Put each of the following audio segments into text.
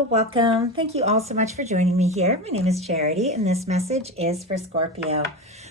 Hello, welcome. Thank you all so much for joining me here. My name is Charity, and this message is for Scorpio.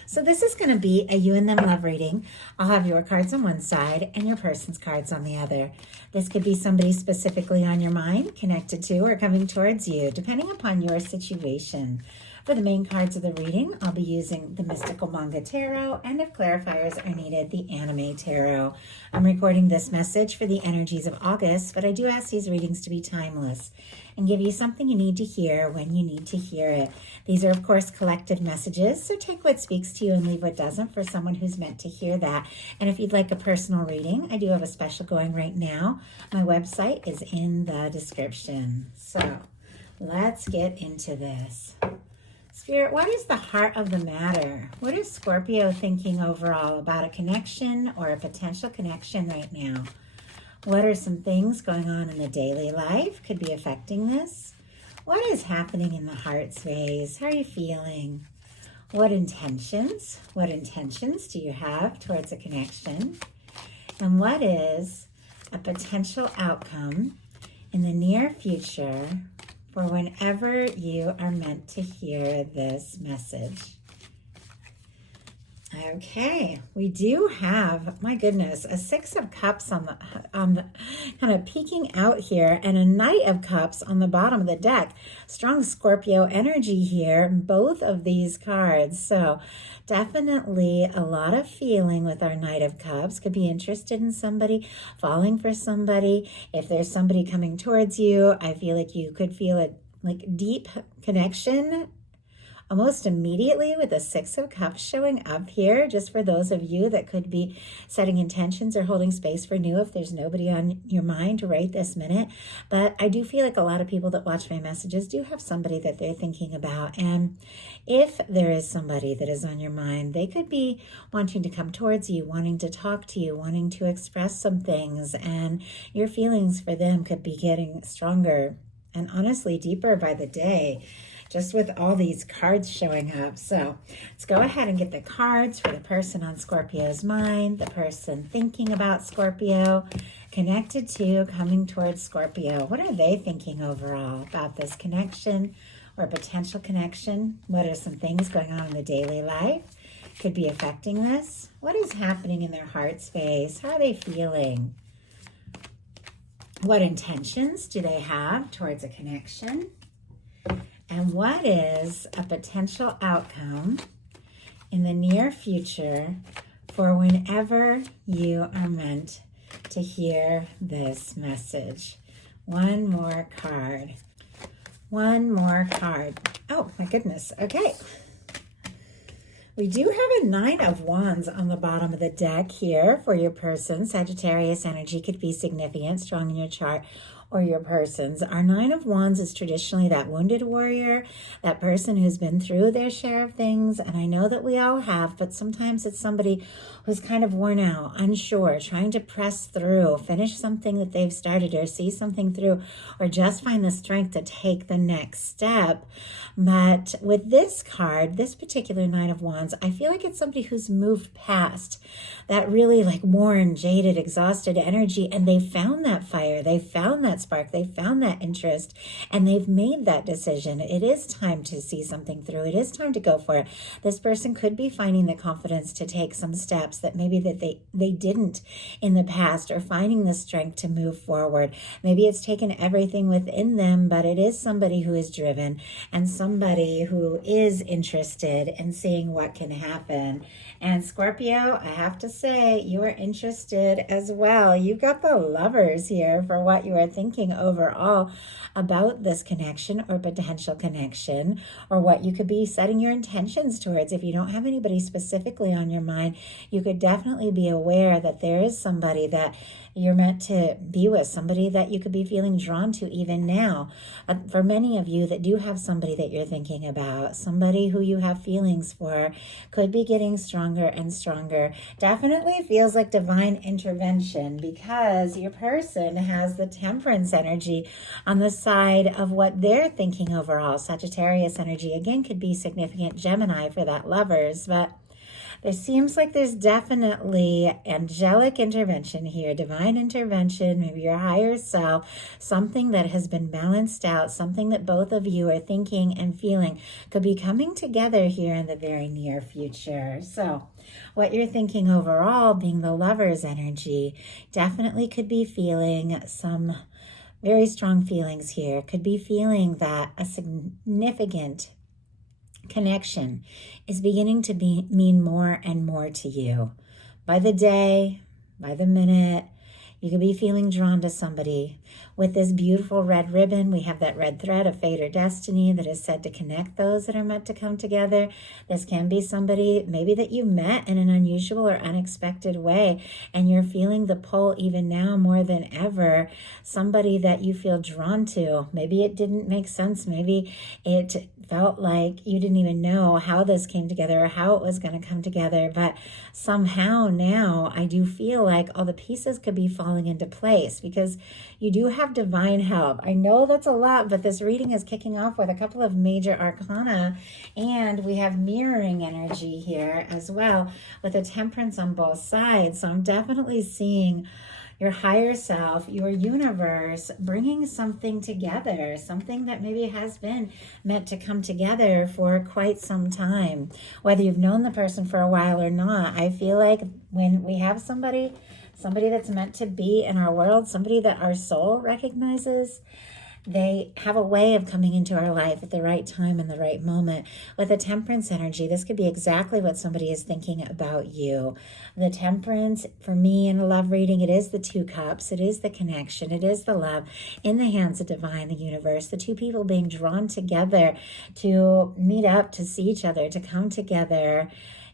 So this is going to be a you and them love reading. I'll have your cards on one side and your person's cards on the other. This could be somebody specifically on your mind, connected to, or coming towards you, depending upon your situation. For the main cards of the reading, I'll be using the Mystical Manga Tarot, and if clarifiers are needed, the Anime Tarot. I'm recording this message for the energies of August, but I do ask these readings to be timeless and give you something you need to hear when you need to hear it. These are, of course, collective messages, so take what speaks to you and leave what doesn't for someone who's meant to hear that. And if you'd like a personal reading, I do have a special going right now. My website is in the description. So let's get into this. Spirit, what is the heart of the matter? What is Scorpio thinking overall about a connection or a potential connection right now? What are some things going on in the daily life could be affecting this? What is happening in the heart space? How are you feeling? What intentions do you have towards a connection? And what is a potential outcome in the near future for whenever you are meant to hear this message? Okay, we do have, my goodness, a Six of Cups on the kind of peeking out here, and a Knight of Cups on the bottom of the deck. Strong Scorpio energy here in both of these cards. So definitely a lot of feeling with our Knight of Cups. Could be interested in somebody, falling for somebody. If there's somebody coming towards you, I feel like you could feel a deep connection almost immediately with the Six of Cups showing up here, just for those of you that could be setting intentions or holding space for new if there's nobody on your mind right this minute. But I do feel like a lot of people that watch my messages do have somebody that they're thinking about. And if there is somebody that is on your mind, they could be wanting to come towards you, wanting to talk to you, wanting to express some things, and your feelings for them could be getting stronger and honestly deeper by the day, just with all these cards showing up. So let's go ahead and get the cards for the person on Scorpio's mind, the person thinking about Scorpio, connected to, coming towards Scorpio. What are they thinking overall about this connection or potential connection? What are some things going on in the daily life could be affecting this? What is happening in their heart space? How are they feeling? What intentions do they have towards a connection? And what is a potential outcome in the near future for whenever you are meant to hear this message? One more card. One more card. Oh, my goodness. Okay. We do have a Nine of Wands on the bottom of the deck here for your person. Sagittarius energy could be significant, strong in your chart or your person's. Our Nine of Wands is traditionally that wounded warrior, that person who's been through their share of things. And I know that we all have, but sometimes it's somebody who's kind of worn out, unsure, trying to press through, finish something that they've started, or see something through, or just find the strength to take the next step. But with this card, this particular Nine of Wands, I feel like it's somebody who's moved past that really worn, jaded, exhausted energy, and they found that fire, they found that spark, they found that interest, and they've made that decision. It is time to see something through. It is time to go for it. This person could be finding the confidence to take some steps that maybe that they didn't in the past, or finding the strength to move forward. Maybe it's taken everything within them, but it is somebody who is driven and somebody who is interested in seeing what can happen. And Scorpio, I have to say, you are interested as well. You've got the Lovers here for what you are thinking overall about this connection or potential connection, or what you could be setting your intentions towards. If you don't have anybody specifically on your mind, you could definitely be aware that there is somebody that you're meant to be with, somebody that you could be feeling drawn to even now. For many of you that do have somebody that you're thinking about, somebody who you have feelings for, could be getting stronger and stronger. Definitely feels like divine intervention, because your person has the Temperance energy on the side of what they're thinking overall. Sagittarius energy, again, could be significant. Gemini for that Lovers, but There seems like there's definitely angelic intervention here, divine intervention, maybe your higher self, something that has been balanced out, something that both of you are thinking and feeling could be coming together here in the very near future. So what you're thinking overall, being the Lover's energy, definitely could be feeling some very strong feelings here. Could be feeling that a significant connection is beginning to mean more and more to you. By the day, by the minute, you could be feeling drawn to somebody. With this beautiful red ribbon, we have that red thread of fate or destiny that is said to connect those that are meant to come together. This can be somebody maybe that you met in an unusual or unexpected way, and you're feeling the pull even now more than ever. Somebody that you feel drawn to. Maybe it didn't make sense. Maybe it felt like you didn't even know how this came together or how it was going to come together. But somehow now I do feel like all the pieces could be falling into place because you do have divine help. I know that's a lot, but this reading is kicking off with a couple of major arcana, and we have mirroring energy here as well with a temperance on both sides. So I'm definitely seeing your higher self, your universe, bringing something together, something that maybe has been meant to come together for quite some time. Whether you've known the person for a while or not, I feel like when we have somebody that's meant to be in our world, somebody that our soul recognizes, they have a way of coming into our life at the right time and the right moment. With a temperance energy, this could be exactly what somebody is thinking about you. The temperance, for me in a love reading, it is the 2 cups. It is the connection. It is the love in the hands of divine, the universe. The 2 people being drawn together to meet up, to see each other, to come together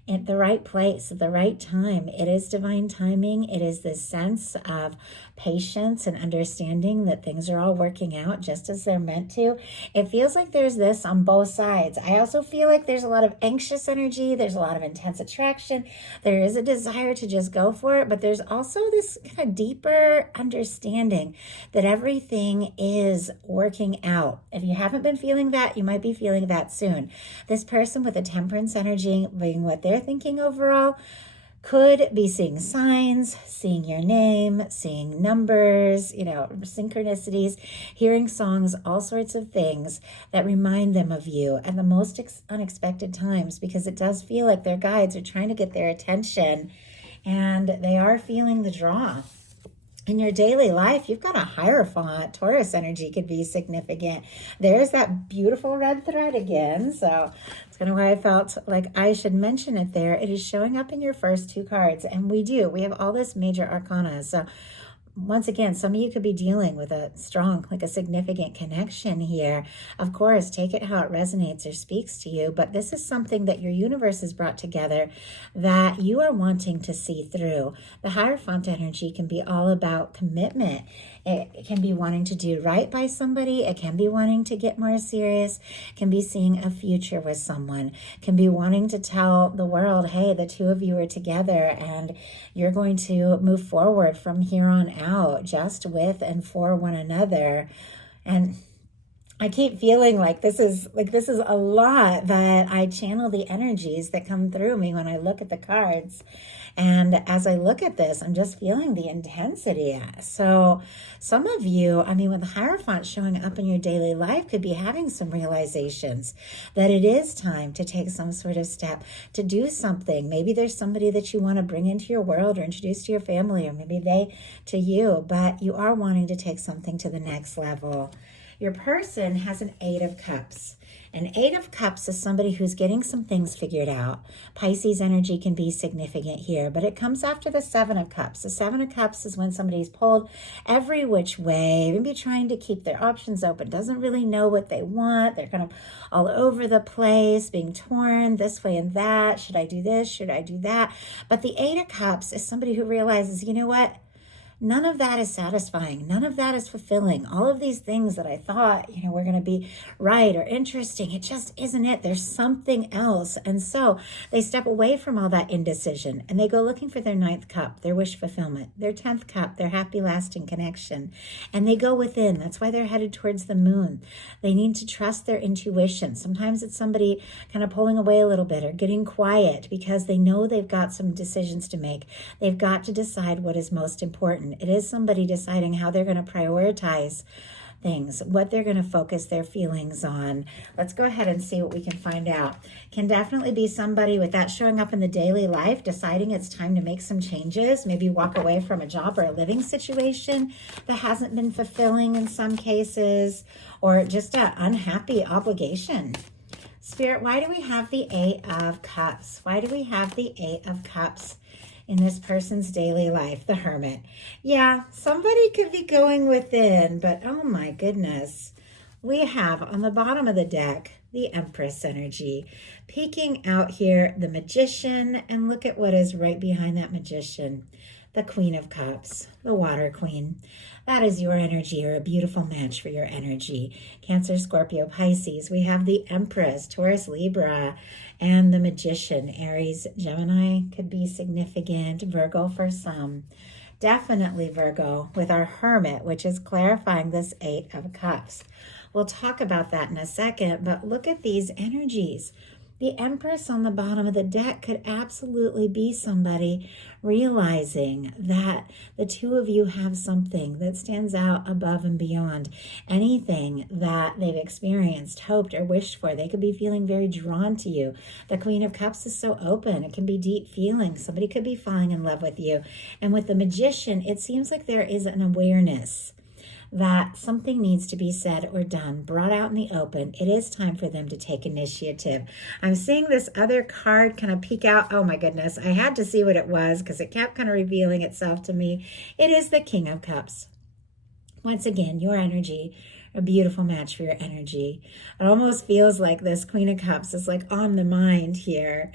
at the right place, at the right time. It is divine timing. It is this sense of patience and understanding that things are all working out just as they're meant to. It feels like there's this on both sides. I also feel like there's a lot of anxious energy. There's a lot of intense attraction. There is a desire to just go for it, but there's also this kind of deeper understanding that everything is working out. If you haven't been feeling that, you might be feeling that soon. This person with a temperance energy, being what they're thinking overall, could be seeing signs, seeing your name, seeing numbers, synchronicities, hearing songs, all sorts of things that remind them of you at the most unexpected times, because it does feel like their guides are trying to get their attention and they are feeling the draw. In your daily life, you've got a Hierophant. Taurus energy could be significant. There's that beautiful red thread again. So it's kind of why I felt like I should mention it there. It is showing up in your first 2 cards. And we have all this major arcana. So once again, some of you could be dealing with a strong, like a significant connection here. Of course, take it how it resonates or speaks to you, but this is something that your universe has brought together that you are wanting to see through. The Hierophant energy can be all about commitment. It can be wanting to do right by somebody. It can be wanting to get more serious. It can be seeing a future with someone. It can be wanting to tell the world, hey, the 2 of you are together and you're going to move forward from here on out just with and for one another. And I keep feeling like this is a lot that I channel the energies that come through me when I look at the cards. And as I look at this, I'm just feeling the intensity. So some of you, with the Hierophant showing up in your daily life, could be having some realizations that it is time to take some sort of step, to do something. Maybe there's somebody that you want to bring into your world or introduce to your family, or maybe they to you, but you are wanting to take something to the next level. Your person has an 8 of Cups. An 8 of Cups is somebody who's getting some things figured out. Pisces energy can be significant here, but it comes after the 7 of Cups. The 7 of Cups is when somebody's pulled every which way, maybe trying to keep their options open, doesn't really know what they want. They're kind of all over the place, being torn this way and that. Should I do this? Should I do that? But the 8 of Cups is somebody who realizes, you know what? none of that is satisfying. None of that is fulfilling. All of these things that I thought, were going to be right or interesting, it just isn't it. There's something else. And so they step away from all that indecision and they go looking for their 9th cup, their wish fulfillment, their 10th cup, their happy lasting connection. And they go within. That's why they're headed towards the moon. They need to trust their intuition. Sometimes it's somebody kind of pulling away a little bit or getting quiet because they know they've got some decisions to make. They've got to decide what is most important. It is somebody deciding how they're going to prioritize things, what they're going to focus their feelings on. Let's go ahead and see what we can find out. Can definitely be somebody with that showing up in the daily life, deciding it's time to make some changes, maybe walk away from a job or a living situation that hasn't been fulfilling in some cases, or just an unhappy obligation. Spirit, why do we have the 8 of Cups? Why do we have the 8 of Cups in this person's daily life? The Hermit. Yeah, somebody could be going within, but oh my goodness. We have on the bottom of the deck, the Empress energy. Peeking out here, the Magician, and look at what is right behind that Magician. The Queen of Cups, the Water Queen. That is your energy, or a beautiful match for your energy. Cancer, Scorpio, Pisces. We have the Empress, Taurus, Libra, and the Magician. Aries, Gemini could be significant. Virgo for some. Definitely Virgo with our Hermit, which is clarifying this 8 of Cups. We'll talk about that in a second, but look at these energies. The Empress on the bottom of the deck could absolutely be somebody realizing that the two of you have something that stands out above and beyond anything that they've experienced, hoped, or wished for. They could be feeling very drawn to you. The Queen of Cups is so open. It can be deep feelings. Somebody could be falling in love with you. And with the Magician, it seems like there is an awareness that something needs to be said or done, brought out in the open. It is time for them to take initiative. I'm seeing this other card kind of peek out. Oh my goodness, I had to see what it was because it kept kind of revealing itself to me. It is the King of Cups. Once again, your energy, a beautiful match for your energy. It almost feels like this Queen of Cups is like on the mind here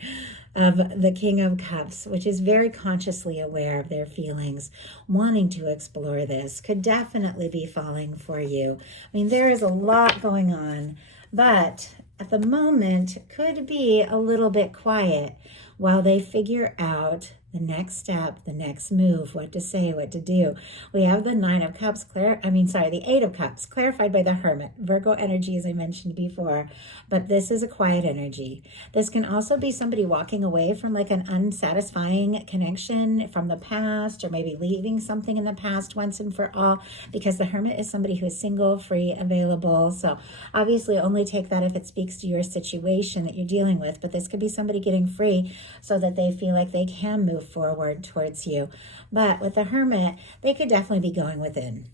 of the King of Cups, which is very consciously aware of their feelings, wanting to explore this, could definitely be falling for you. I mean, there is a lot going on, but at the moment could be a little bit quiet while they figure out the next step, the next move, what to say, what to do. We have the 9 of Cups, the 8 of Cups, clarified by the Hermit. Virgo energy, as I mentioned before, but this is a quiet energy. This can also be somebody walking away from like an unsatisfying connection from the past, or maybe leaving something in the past once and for all, because the Hermit is somebody who is single, free, available. So obviously only take that if it speaks to your situation that you're dealing with, but this could be somebody getting free so that they feel like they can move forward towards you. But with the Hermit, they could definitely be going within.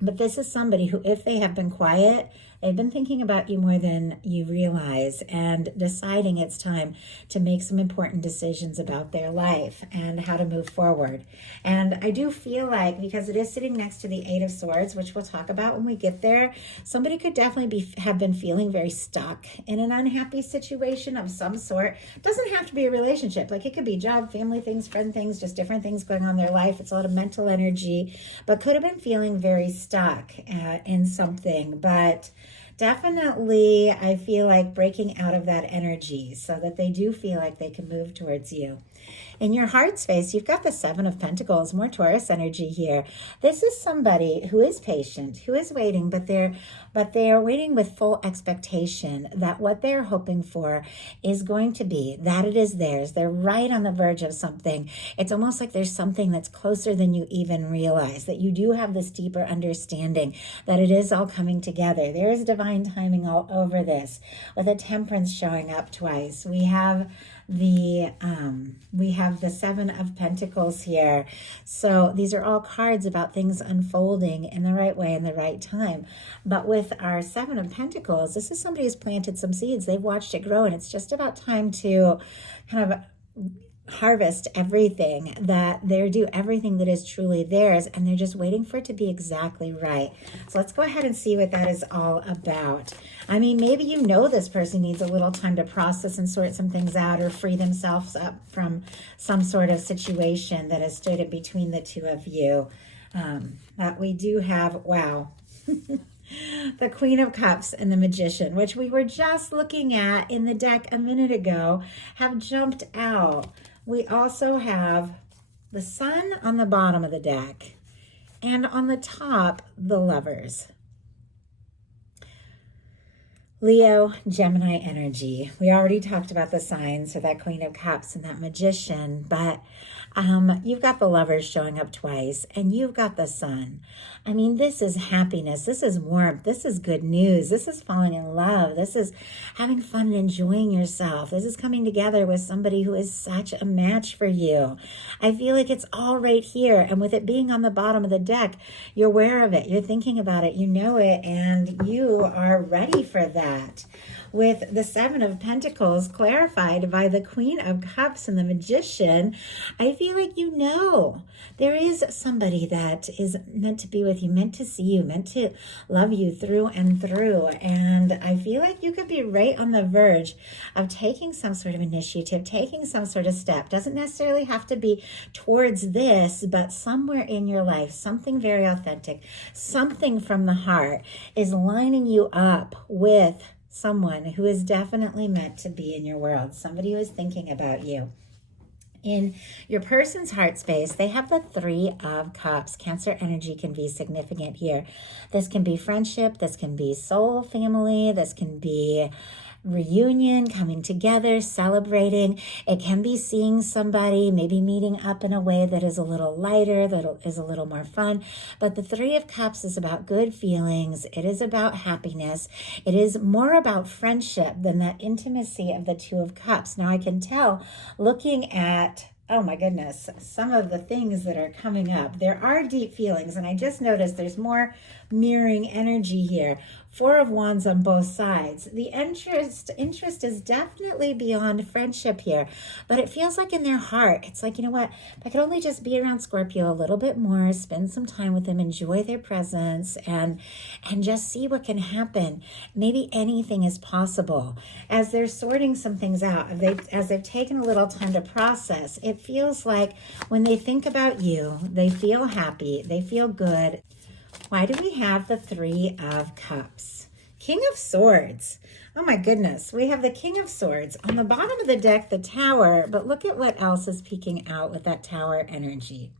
But this is somebody who, if they have been quiet, they've been thinking about you more than you realize and deciding it's time to make some important decisions about their life and how to move forward. And I do feel like, because it is sitting next to the 8 of Swords, which we'll talk about when we get there, somebody could definitely have been feeling very stuck in an unhappy situation of some sort. It doesn't have to be a relationship. Like, it could be job, family things, friend things, just different things going on in their life. It's a lot of mental energy, but could have been feeling very stuck in something. But definitely, I feel like breaking out of that energy so that they do feel like they can move towards you. In your heart space, you've got the 7 of Pentacles, more Taurus energy here. This is somebody who is patient, who is waiting, but they are waiting with full expectation that what they're hoping for is going to be, that it is theirs. They're right on the verge of something. It's almost like there's something that's closer than you even realize, that you do have this deeper understanding that it is all coming together. There is divine timing all over this, with a Temperance showing up twice. We have the 7 of Pentacles here. So these are all cards about things unfolding in the right way in the right time. But with our 7 of Pentacles, this is somebody who's planted some seeds. They've watched it grow, and it's just about time to kind of harvest everything that they're due, everything that is truly theirs, and they're just waiting for it to be exactly right. So let's go ahead and see what that is all about. I mean, maybe you know this person needs a little time to process and sort some things out, or free themselves up from some sort of situation that has stood in between the two of you. But we do have, wow, the Queen of Cups and the Magician, which we were just looking at in the deck a minute ago, have jumped out. We also have the Sun on the bottom of the deck, and on the top, the Lovers. Leo, Gemini energy. We already talked about the signs, so that Queen of Cups and that Magician, but you've got the Lovers showing up twice, and you've got the Sun. I mean, this is happiness. This is warmth. This is good news. This is falling in love. This is having fun and enjoying yourself. This is coming together with somebody who is such a match for you. I feel like it's all right here, and with it being on the bottom of the deck, you're aware of it. You're thinking about it. You know it, and you are ready for that. With the Seven of Pentacles clarified by the Queen of Cups and the Magician, I feel like you know there is somebody that is meant to be with you, meant to see you, meant to love you through and through. And I feel like you could be right on the verge of taking some sort of initiative, taking some sort of step. Doesn't necessarily have to be towards this, but somewhere in your life, something very authentic, something from the heart is lining you up with someone who is definitely meant to be in your world, somebody who is thinking about you. In your person's heart space, they have the Three of Cups. Cancer energy can be significant here. This can be friendship, this can be soul family, this can be reunion, coming together, celebrating. It can be seeing somebody, maybe meeting up in a way that is a little lighter, that is a little more fun. But the Three of Cups is about good feelings. It is about happiness. It is more about friendship than that intimacy of the Two of Cups. Now I can tell looking at, oh my goodness, some of the things that are coming up. There are deep feelings, and I just noticed there's more mirroring energy here. Four of Wands on both sides. The interest is definitely beyond friendship here, but it feels like in their heart, it's like, you know what, if I could only just be around Scorpio a little bit more, spend some time with them, enjoy their presence, and just see what can happen. Maybe anything is possible. As they're sorting some things out, as they've taken a little time to process, it feels like when they think about you, they feel happy, they feel good. Why do we have the Three of Cups? King of Swords. Oh my goodness. We have the King of Swords. On the bottom of the deck, the Tower, but look at what else is peeking out with that Tower energy.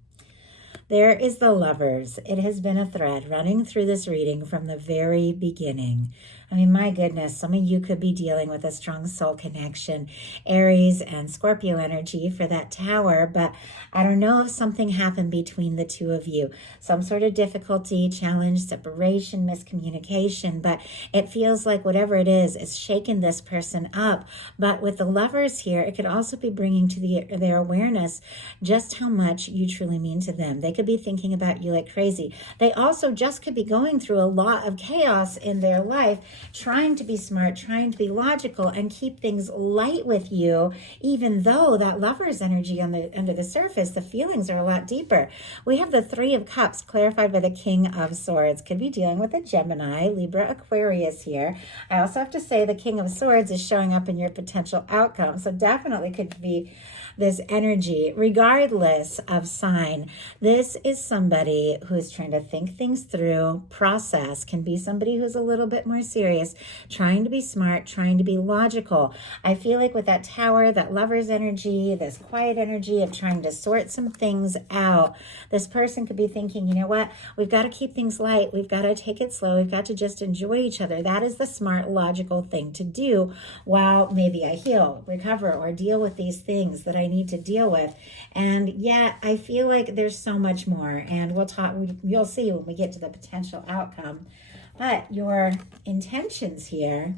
There is the Lovers. It has been a thread running through this reading from the very beginning. I mean, my goodness, some of you could be dealing with a strong soul connection, Aries and Scorpio energy for that Tower, but I don't know if something happened between the two of you. Some sort of difficulty, challenge, separation, miscommunication, but it feels like whatever it is shaking this person up. But with the Lovers here, it could also be bringing to their awareness just how much you truly mean to them. They could be thinking about you like crazy. They also just could be going through a lot of chaos in their life, trying to be smart, trying to be logical, and keep things light with you, even though that Lover's energy under the surface, the feelings are a lot deeper. We have the Three of Cups clarified by the King of Swords. Could be dealing with a Gemini, Libra, Aquarius here. I also have to say the King of Swords is showing up in your potential outcome, so definitely could be this energy, regardless of sign. This is somebody who's trying to think things through, process, can be somebody who's a little bit more serious, trying to be smart, trying to be logical. I feel like with that Tower, that Lover's energy, this quiet energy of trying to sort some things out, this person could be thinking, you know what, we've got to keep things light, we've got to take it slow, we've got to just enjoy each other. That is the smart, logical thing to do while maybe I heal, recover, or deal with these things that I need to deal with. And yet I feel like there's so much more, and you'll see when we get to the potential outcome. But your intentions here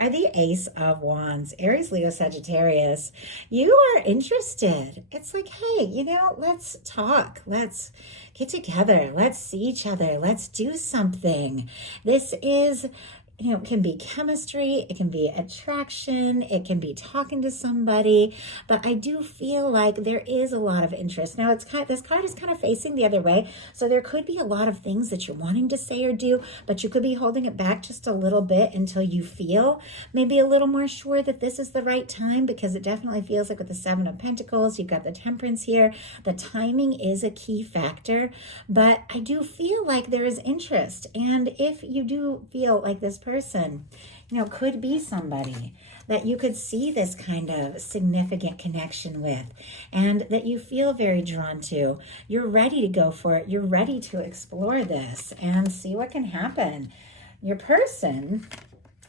are the Ace of Wands, Aries, Leo, Sagittarius. You are interested. It's like, hey, you know, let's talk. Let's get together. Let's see each other. Let's do something. This is it can be chemistry, it can be attraction, it can be talking to somebody, but I do feel like there is a lot of interest. Now, this card is kind of facing the other way, so there could be a lot of things that you're wanting to say or do, but you could be holding it back just a little bit until you feel maybe a little more sure that this is the right time, because it definitely feels like with the Seven of Pentacles, you've got the Temperance here. The timing is a key factor, but I do feel like there is interest. And if you do feel like this person, could be somebody that you could see this kind of significant connection with and that you feel very drawn to, you're ready to go for it. You're ready to explore this and see what can happen. Your person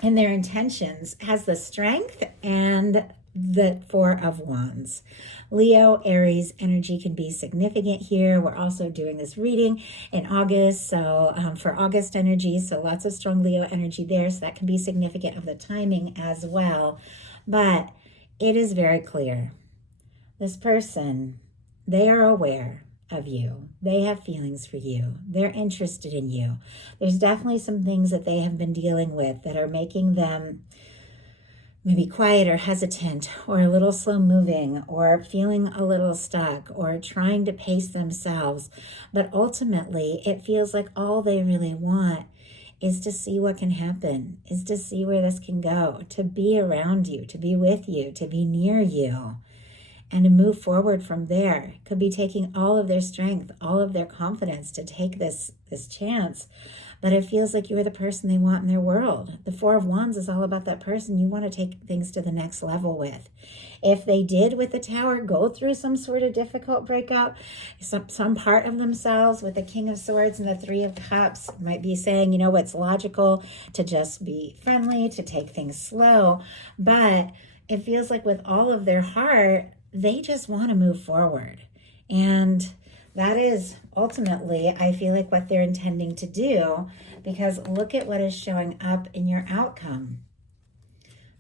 and their intentions has the Strength and the Four of Wands. Leo, Aries energy can be significant here. We're also doing this reading in August, so for August energy, so lots of strong Leo energy there, so that can be significant of the timing as well. But it is very clear. This person, they are aware of you. They have feelings for you. They're interested in you. There's definitely some things that they have been dealing with that are making them maybe quiet or hesitant or a little slow moving or feeling a little stuck or trying to pace themselves. But ultimately, it feels like all they really want is to see what can happen, is to see where this can go, to be around you, to be with you, to be near you, and to move forward from there. Could be taking all of their strength, all of their confidence to take this chance. But it feels like you're the person they want in their world. The Four of Wands is all about that person you want to take things to the next level with. If they did with the Tower go through some sort of difficult breakup, some part of themselves with the King of Swords and the Three of Cups might be saying, it's logical to just be friendly, to take things slow. But it feels like with all of their heart, they just want to move forward. And that is ultimately, I feel like, what they're intending to do, because look at what is showing up in your outcome.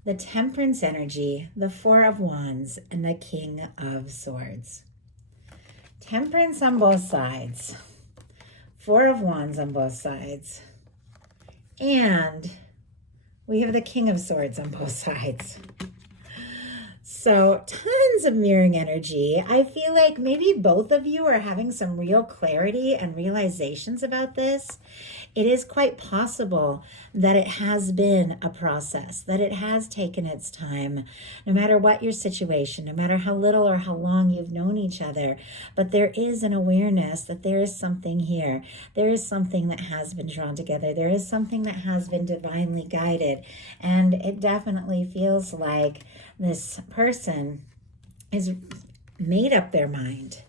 The Temperance energy, the Four of Wands, and the King of Swords. Temperance on both sides. Four of Wands on both sides. And we have the King of Swords on both sides. So tons of mirroring energy. I feel like maybe both of you are having some real clarity and realizations about this. It is quite possible that it has been a process, that it has taken its time, no matter what your situation, no matter how little or how long you've known each other. But there is an awareness that there is something here. There is something that has been drawn together. There is something that has been divinely guided. And it definitely feels like this person has made up their mind.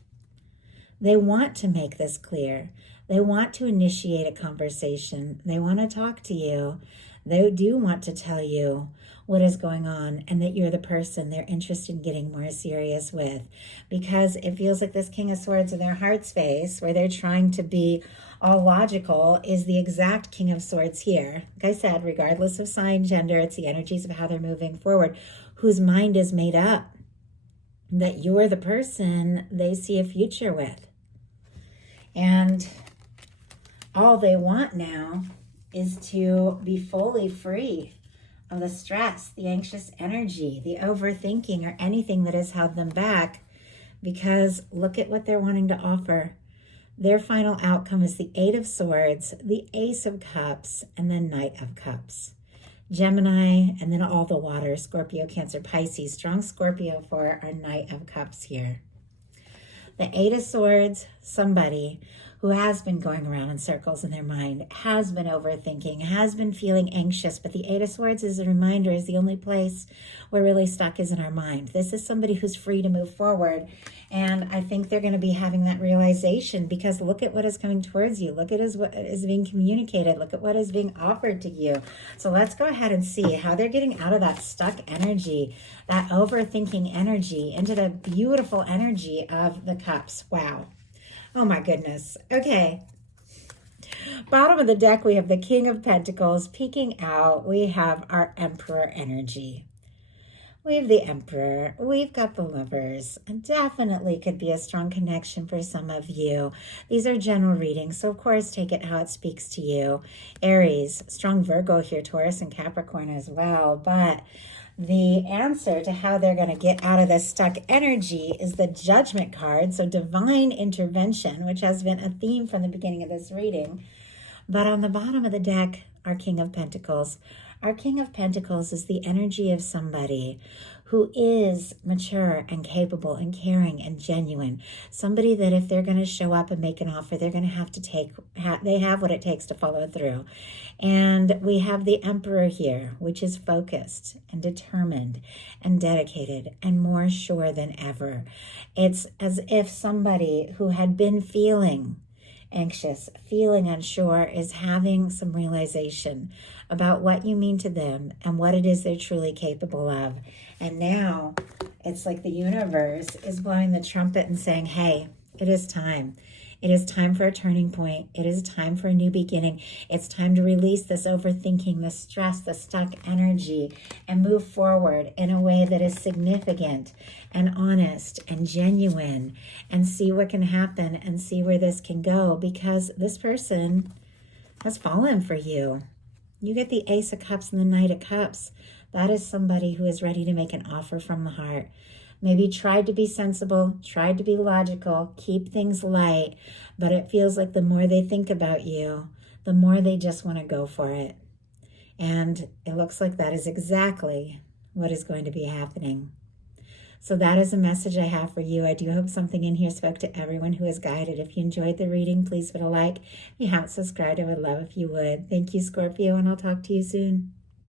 They want to make this clear. They want to initiate a conversation. They want to talk to you. They do want to tell you what is going on and that you're the person they're interested in getting more serious with, because it feels like this King of Swords in their heart space, where they're trying to be all logical, is the exact King of Swords here. Like I said, regardless of sign, gender, it's the energies of how they're moving forward, whose mind is made up that you're the person they see a future with. And all they want now is to be fully free of the stress, the anxious energy, the overthinking, or anything that has held them back, because look at what they're wanting to offer. Their final outcome is the Eight of Swords, the Ace of Cups, and the Knight of Cups. Gemini, and then all the water, Scorpio, Cancer, Pisces. Strong Scorpio for our Knight of Cups here. The Eight of Swords, somebody who has been going around in circles in their mind, has been overthinking, has been feeling anxious, but the Eight of Swords is a reminder, is the only place where really stuck is in our mind. This is somebody who's free to move forward, and I think they're going to be having that realization, because look at what is coming towards you. Look at what is being communicated. Look at what is being offered to you. So let's go ahead and see how they're getting out of that stuck energy, that overthinking energy, into the beautiful energy of the cups. Wow. Oh my goodness. Okay. Bottom of the deck, we have the King of Pentacles peeking out. We have our Emperor energy. We have the Emperor. We've got the Lovers. And definitely could be a strong connection for some of you. These are general readings, so of course take it how it speaks to you. Aries, strong Virgo here, Taurus and Capricorn as well. But the answer to how they're going to get out of this stuck energy is the Judgment card. So divine intervention, which has been a theme from the beginning of this reading. But on the bottom of the deck, our King of Pentacles. Our King of Pentacles is the energy of somebody who is mature and capable and caring and genuine. Somebody that if they're going to show up and make an offer, they're going to have to they have what it takes to follow through. And we have the Emperor here, which is focused and determined and dedicated and more sure than ever. It's as if somebody who had been feeling anxious, feeling unsure, is having some realization about what you mean to them and what it is they're truly capable of. And now it's like the universe is blowing the trumpet and saying, hey, it is time. It is time for a turning point. It is time for a new beginning. It's time to release this overthinking, the stress, the stuck energy, and move forward in a way that is significant and honest and genuine, and see what can happen and see where this can go, because this person has fallen for you. You get the Ace of Cups and the Knight of Cups. That is somebody who is ready to make an offer from the heart. Maybe tried to be sensible, tried to be logical, keep things light, but it feels like the more they think about you, the more they just want to go for it. And it looks like that is exactly what is going to be happening. So that is a message I have for you. I do hope something in here spoke to everyone who is guided. If you enjoyed the reading, please put a like. If you haven't subscribed, I would love if you would. Thank you, Scorpio, and I'll talk to you soon.